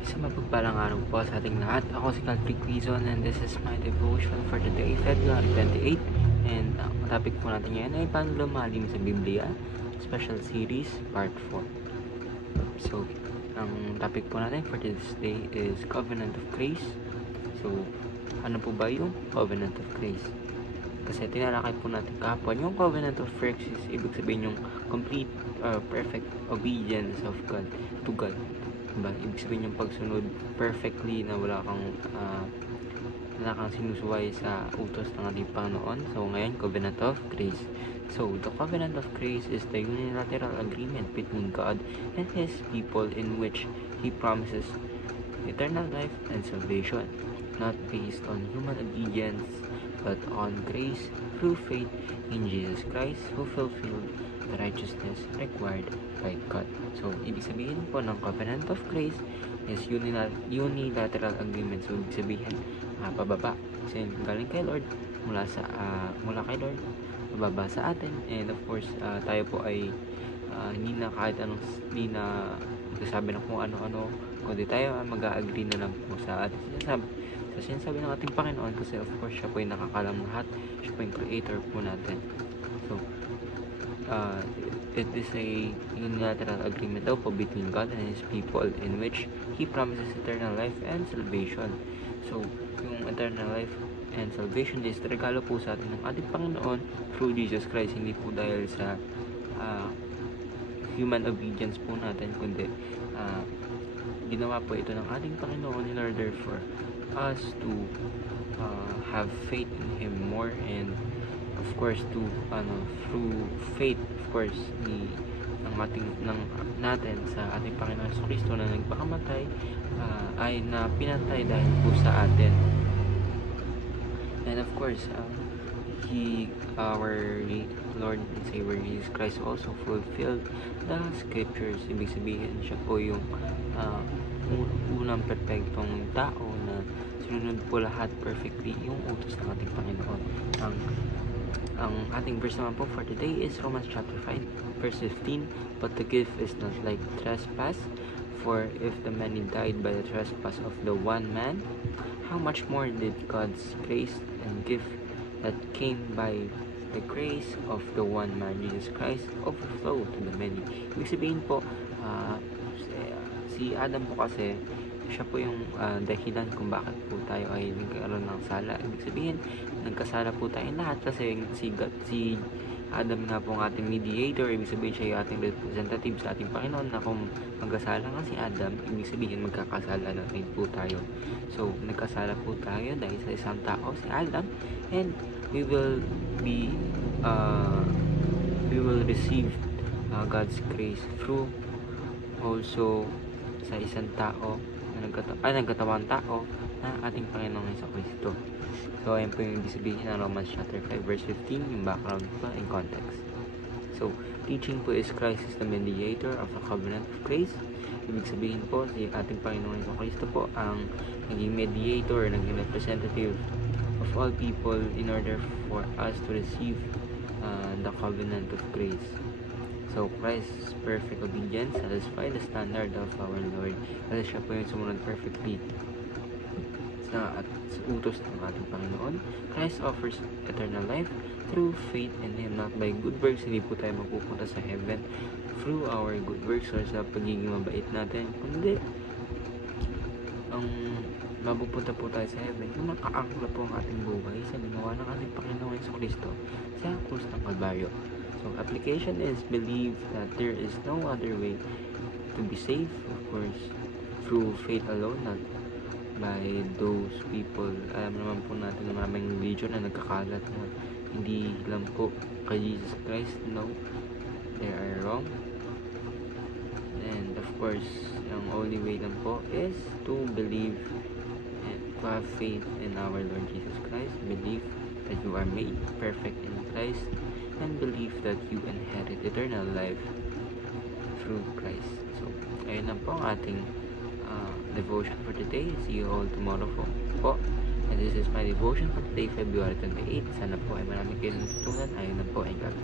Isang mapagpalang araw po sa ating lahat. Ako si Calvin Quizon and this is my devotion for today, February 28. And ang topic po natin ngayon ay paano lumalim sa Biblia, special series, part 4. So, ang topic po natin for this day is Covenant of Grace. So, ano po ba yung Covenant of Grace? Kasi tinalakay po natin kahapon, yung Covenant of Grace is ibig sabihin yung complete, perfect obedience of God to God. Diba? Ibig sabihin yung pagsunod perfectly na wala kang sinusuway sa utos ng ating Panginoon. So ngayon, Covenant of Grace. So the Covenant of Grace is the unilateral agreement between God and His people in which He promises eternal life and salvation, not based on human obedience but on grace through faith in Jesus Christ who fulfilled the righteousness required by God. So, ibig sabihin po ng Covenant of Grace is unilateral agreement. So, ibig sabihin, pababa. Kasi galing kay Lord, mula kay Lord, pababa sa atin. And of course, tayo po ay hindi na magsasabi na kung ano-ano, kundi tayo mag-a-agree na lang po sa ating sinasabi ng ating Panginoon, kasi of course siya po yung nakakalam lahat, siya po yung creator po natin. So it is a unilateral agreement daw po between God and His people in which He promises eternal life and salvation. So yung eternal life and salvation is regalo po sa atin ng ating Panginoon through Jesus Christ, hindi po dahil sa human obedience po natin, kundi ginawa po ito ng ating Panginoon in order for us to have faith in Him more, and of course to through faith, of course, natin sa ating Panginoon Kristo na nagpakamatay, ay na pinatay dahil po sa atin. And of course, our Lord and Savior Jesus Christ also fulfilled the scriptures. Ibig sabihin, siya po yung unang perfectong tao na sinunod po lahat perfectly yung utos ng ating Panginoon. Ang ating verse naman po for today is Romans chapter 5 verse 15. But the gift is not like trespass, for if the many died by the trespass of the one man, how much more did God's grace and gift that came by the grace of the one man, Jesus Christ, overflow to the many. Ibig sabihin po, si Adam po kasi, siya po yung dahilan kung bakit po tayo ay nagkaroon ng sala. Ibig sabihin, nagkasala po tayo lahat kasi si Adam nga po ang ating mediator. Ibig sabihin, siya yung ating representative sa ating Panginoon, na kung magkasala nga si Adam, ibig sabihin magkakasala na rin po tayo. So, nagkasala po tayo dahil sa isang tao, si Adam, and we will receive God's grace through also sa isang tao na nagkatawang tao na ating Panginoong Jesucristo. So, ayan po yung ibig sabihin ng Romans chapter 5 verse 15, yung background po and context. So, teaching po is Christ is the mediator of the covenant of grace. Ibig sabihin po, si ating Panginoong Jesucristo po ang naging mediator, naging representative of all people in order for us to receive the covenant of grace. So, Christ's perfect obedience satisfied the standard of our Lord, kasi siya po yung sumunod perfectly sa utos ng ating Panginoon. Christ offers eternal life through faith in Him, not by good works. Hindi po tayo mapupunta sa heaven through our good works or sa pagiging mabait natin, kundi ang mapupunta po tayo sa heaven kung nakaangkla po ang ating buhay sa ginawa ng ating Panginoon Jesucristo sa krus ng Kalbaryo. So, application is believe that there is no other way to be saved, of course, through faith alone, not by those people. Alam naman po natin na maraming religion na nagkakalat na hindi lang po kay Jesus Christ. No, they are wrong. And of course, ang only way lang po is to believe and to have faith in our Lord Jesus Christ. Believe that you are made perfect in Christ, and believe that you inherit eternal life through Christ. So, ayun lang po ang ating devotion for today. See you all tomorrow po. And this is my devotion for today, February 28. Sana po ay marami kayong natutunan. Ayun lang po, ay God.